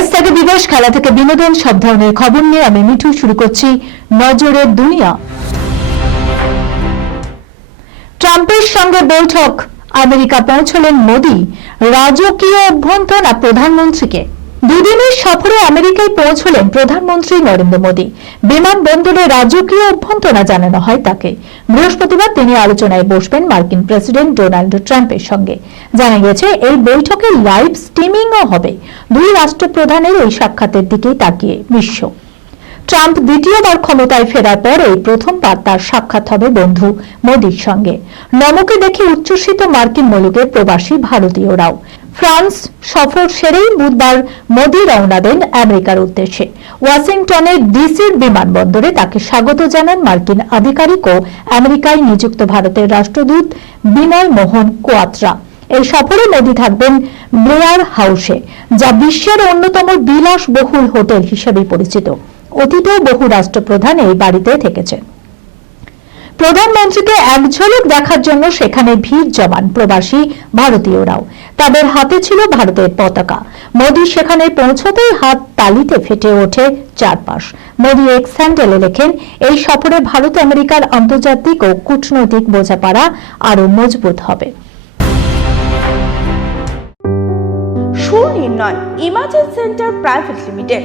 দেশ থেকে খেলা থেকে বিনোদন, সব ধরনের খবর নিয়ে আমি মিঠু। শুরু করছি নজরের দুনিয়া। ট্রাম্পের সঙ্গে বৈঠক, আমেরিকা পৌঁছলেন মোদি। রাজকীয় অভ্যন্তরা প্রধানমন্ত্রীকে। দুদিনের সফরে আমেরিকায় পৌঁছলেন প্রধানমন্ত্রী নরেন্দ্র মোদী। বিমানবন্দরে রাজকীয় অভ্যন্তরা জানানো হয় তাকে। বৃহস্পতিবার তিনি আলোচনায় বসবেন মার্কিন প্রেসিডেন্ট ডোনাল্ড ট্রাম্পের সঙ্গে। জানা গেছে এই বৈঠকে লাইভ স্ট্রিমিংও হবে। দুই রাষ্ট্রপ্রধানের এই সাক্ষাতের দিকেই তাকিয়ে বিশ্ব। ট্রাম্প দ্বিতীয়বার ক্ষমতায় ফেরার পর এই প্রথমবার তার সাক্ষাৎ হবে বন্ধু মোদীর সঙ্গে। নমকে দেখে উচ্ছ্বসিত মার্কিন মুলুকের প্রবাসী ভারতীয়রাও। ফ্রান্স সফর সেরেই বুধবার মোদী রওনা দেন আমেরিকার উদ্দেশ্যে। ওয়াশিংটনের ডিসির বিমানবন্দরে তাকে স্বাগত জানান মার্কিন আধিকারিক ও আমেরিকায় নিযুক্ত ভারতের রাষ্ট্রদূত বিনয় মোহন কোয়াত্রা। এই সফরে মোদী থাকবেন ব্লেয়ার হাউসে, যা বিশ্বের অন্যতম বিলাসবহুল হোটেল হিসেবে পরিচিত। অতীতেও বহু রাষ্ট্রপ্রধান এই বাড়িতে থেকেছেন। প্রধানমন্ত্রীকে এক ঝলক দেখার জন্য সেখানে ভিড় জমান প্রবাসী ভারতীয়রাও। তাদের হাতে ছিল ভারতের পতাকা। মোদী সেখানে পৌঁছতেই হাত তালিতে ফেটে ওঠে চারপাশ। মোদী এক স্যান্ডেলে লেখেন, এই সফরে ভারত আমেরিকার আন্তর্জাতিক ও কূটনৈতিক বোঝাপড়া আরও মজবুত হবে। Sunirnoy imaging centre private limited.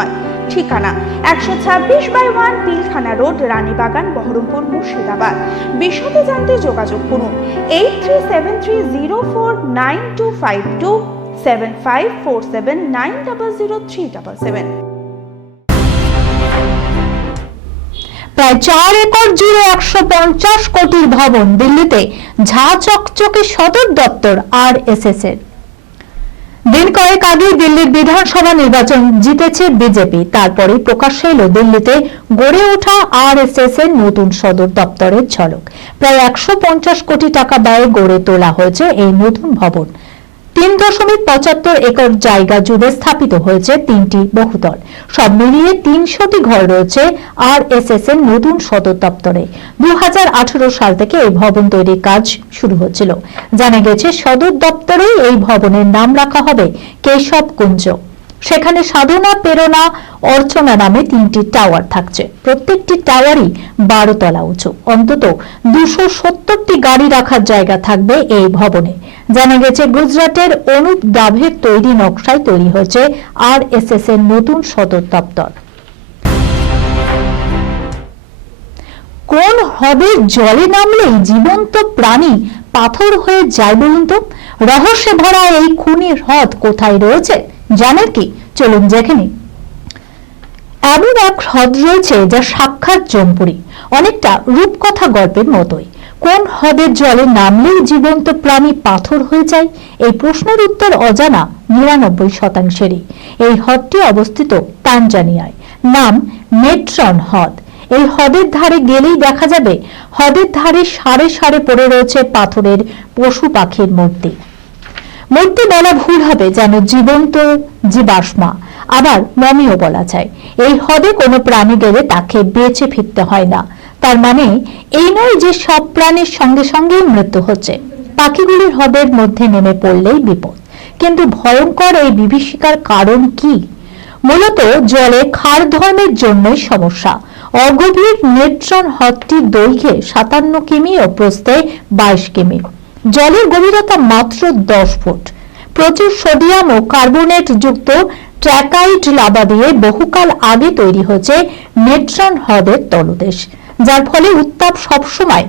ঠিকানা একশো ছাব্বিশ by one Pilkhana road, Ranibagan, Berhampore, Murshidabad. বিশদে জানতে যোগাযোগ করুন eight three seven three zero four nine two five two seven five four seven nine double zero three double seven. প্রায় চার acre জুড়ে একশো পঞ্চাশ কোটির ভবন দিল্লিতে ঝা চকচকে সদর দপ্তর আর এস এস এর। দিন কয়েক আগে দিল্লির বিধানসভা নির্বাচন জিতেছে বিজেপি। তারপরে প্রকাশ্যে এলো দিল্লিতে গড়ে ওঠা আর এস এস এর নতুন সদর দপ্তরের ঝলক। প্রায় একশো পঞ্চাশ কোটি টাকা ব্যয়ে গড়ে তোলা হয়েছে এই নতুন ভবন। তিন দশমিক পঁচাত্তর একর জায়গা জুড়ে স্থাপিত হয়েছে তিনটি বহুতল। সব মিলিয়ে তিনশোটি ঘর রয়েছে আর এস এস এর নতুন সদর দপ্তরে। দু সাল থেকে এই ভবন তৈরির কাজ শুরু হচ্ছিল। জানা গেছে, সদর দপ্তরেই এই ভবনের নাম রাখা হবে কেশব কুঞ্জ। সেখানে সাধনা, প্রেরণা, অর্চনা নামে তিনটি টাওয়ার থাকছে। প্রত্যেকটি টাওয়ারই বারো তলা উঁচু। অন্তত দুশো সত্তরটি গাড়ি রাখার জায়গা থাকবে এই ভবনে। জানা গেছে, গুজরাটের অনুপ ডাভের তৈরি নকশায় তৈরি হয়েছে আর এস এস এর নতুন সদর দপ্তর। কোন হ্রদের জলে নামলেই জীবন্ত প্রাণী পাথর হয়ে যায় বলুন তো? রহস্যে ভরা এই খুনি হ্রদ কোথায় রয়েছে? জানেন কি? চলুন দেখে নিই। এমন এক হ্রদ রয়েছে যা সাক্ষাৎ জম্পুরি। অনেকটা রূপকথা গল্পের মতোই। কোন হ্রদের জলে নামলেই জীবন্ত প্রাণী পাথর হয়ে যায়? এই প্রশ্নের উত্তর অজানা নিরানব্বই শতাংশেরই। এই হ্রদটি অবস্থিত তানজানিয়ায়। নাম মেট্রন হ্রদ। এই হ্রদের ধারে গেলেই দেখা যাবে, হ্রদের ধারে সারে সারে পড়ে রয়েছে পাথরের পশু পাখির মূর্তি। মূর্তি বলা ভুল হবে যেন জীবন্ত জীবাশ্মা। আবার মমিও বলা যায়, এই হ্রদে কোনো প্রাণী গেলে তাকে বেঁচে ফিরতে হয় না। তার মানে এই নয় যে সব প্রাণীর সঙ্গে সঙ্গেই মৃত্যু হচ্ছে। পাখিগুলির হ্রদের মধ্যে নেমে পড়লেই বিপদ। কিন্তু ভয়ঙ্কর এই বিভীষিকার কারণ কি? মূলত জলে ক্ষার ধর্মের জন্যই সমস্যা। অগভীর নেত্রন হ্রদটির দৈর্ঘ্যে সাতান্ন কিমি ও প্রস্থে বাইশ কিমি। জলের গভীরতা মাত্র দশ ফুট। প্রচুর সোডিয়াম ও কার্বনেট যুক্ত ট্র্যাকাইট লাভা দিয়ে বহুকাল আগে তৈরি হয়েছে নেট্রন হ্রদের তলদেশ। যার ফলে উত্তাপ সবসময়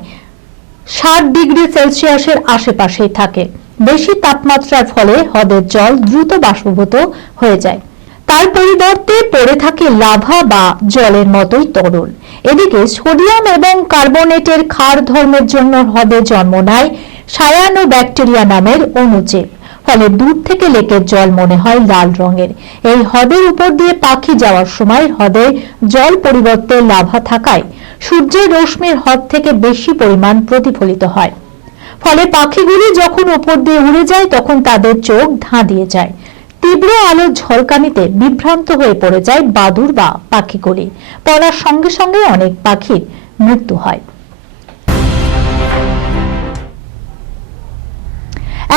ষাট ডিগ্রি সেলসিয়াসের আশেপাশেই থাকে। বেশি তাপমাত্রার ফলে হ্রদের জল দ্রুত বাষ্পভূত হয়ে যায়। তার পরিবর্তে পড়ে থাকে লাভা বা জলের মতোই তরল। এদিকে সোডিয়াম এবং কার্বনেটের ক্ষার ধর্মের জন্য হ্রদে জন্ম নেয় সায়ানো ব্যাকটেরিয়া নামের অণুজীব। ফলে দূর থেকে লেকের জল মনে হয় লাল রঙের। এই হ্রদের উপর দিয়ে পাখি যাওয়ার সময় হ্রদে জল পরিবর্তে লাভা থাকায় সূর্যের রশ্মির হ্রদ থেকে বেশি পরিমাণ প্রতিফলিত হয়। ফলে পাখিগুলি যখন ওপর দিয়ে উড়ে যায়, তখন তাদের চোখ ধাঁধিয়ে যায়। তীব্র আলোর ঝলকানিতে বিভ্রান্ত হয়ে পড়ে যায় বাদুর বা পাখিগুলি। পড়ার সঙ্গে সঙ্গে অনেক পাখির মৃত্যু হয়।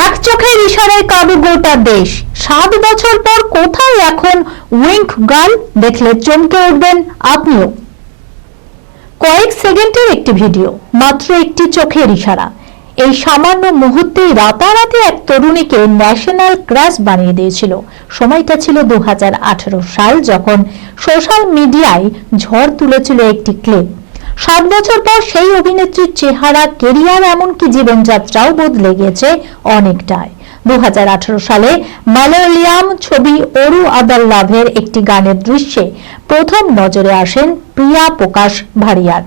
এক চোখের ইশারায় কাঁদে গোটা দেশ। সাত বছর পর কোথায় এখন উইঙ্ক গার্ল? দেখলে চমকে উঠবেন আপনিও। কয়েক সেকেন্ডের একটি ভিডিও, মাত্র একটি চোখের ইশারা। এই সামান্য মুহূর্তেই রাতারাতি এক তরুণীকে ন্যাশনাল ক্রাশ বানিয়ে দিয়েছিল। সময়টা ছিল দু হাজার আঠারো সাল যখন সোশ্যাল মিডিয়ায় ঝড় তুলেছিল একটি ক্লিপ। সাত বছর পর সেই অভিনেত্রীর চেহারা কেরিয়ার এমনকি জীবনযাত্রাও বদলে গেছে অনেকটাই। দু হাজার আঠারো সালে মালয়ালিয়াম ছবি অরু আদাল লাভের একটি গানের দৃশ্যে প্রথম নজরে আসেন প্রিয়া প্রকাশ ভারিয়ার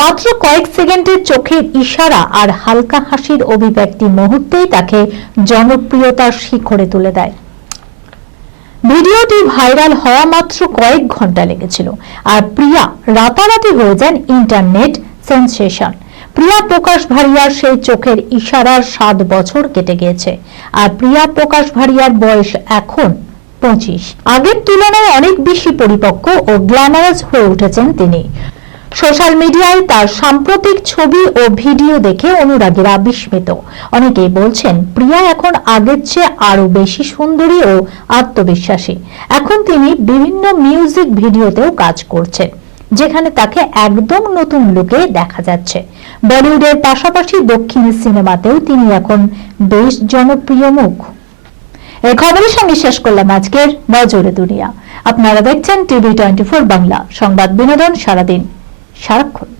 মাত্র কয়েক সেকেন্ডের চোখের ইশারা আর হালকা হাসির অভিব্যক্তি মুহূর্তেই তাকে জনপ্রিয়তার শিখরে তুলে দেয়। ভিডিওটি ভাইরাল হওয়া মাত্র কয়েক ঘণ্টা লেগেছিল আর প্রিয়া রাতারাতি হয়ে যান ইন্টারনেট সেন্সেশন। প্রিয়া প্রকাশ ভারিয়ার সেই চোখের ইশারার সাত বছর কেটে গিয়েছে। আর প্রিয়া প্রকাশ ভারিয়ার বয়স এখন পঁচিশ। আগের তুলনায় অনেক বেশি পরিপক্ক ও গ্ল্যামারাস হয়ে উঠেছেন তিনি। সোশ্যাল মিডিয়ায় তার সাম্প্রতিক ছবি ও ভিডিও দেখে অনুরাগীরা বিস্মিত। অনেকেই বলছেন, প্রিয়া এখন আগের চেয়ে আরও বেশি সুন্দরী ও আত্মবিশ্বাসী। এখন তিনি বিভিন্ন মিউজিক ভিডিওতেও কাজ করছেন। যেখানে তাকে একদম নতুন লুকে দেখা যাচ্ছে। বলিউডের পাশাপাশি দক্ষিণের সিনেমাতেও তিনি এখন বেশ জনপ্রিয় মুখ। এই খবরের সঙ্গে শেষ করলাম আজকের নজরে দুনিয়া। আপনারা দেখছেন টিভি টোয়েন্টি ফোর বাংলা। সংবাদ বিনোদন সারাদিন। সারাক্ষণ।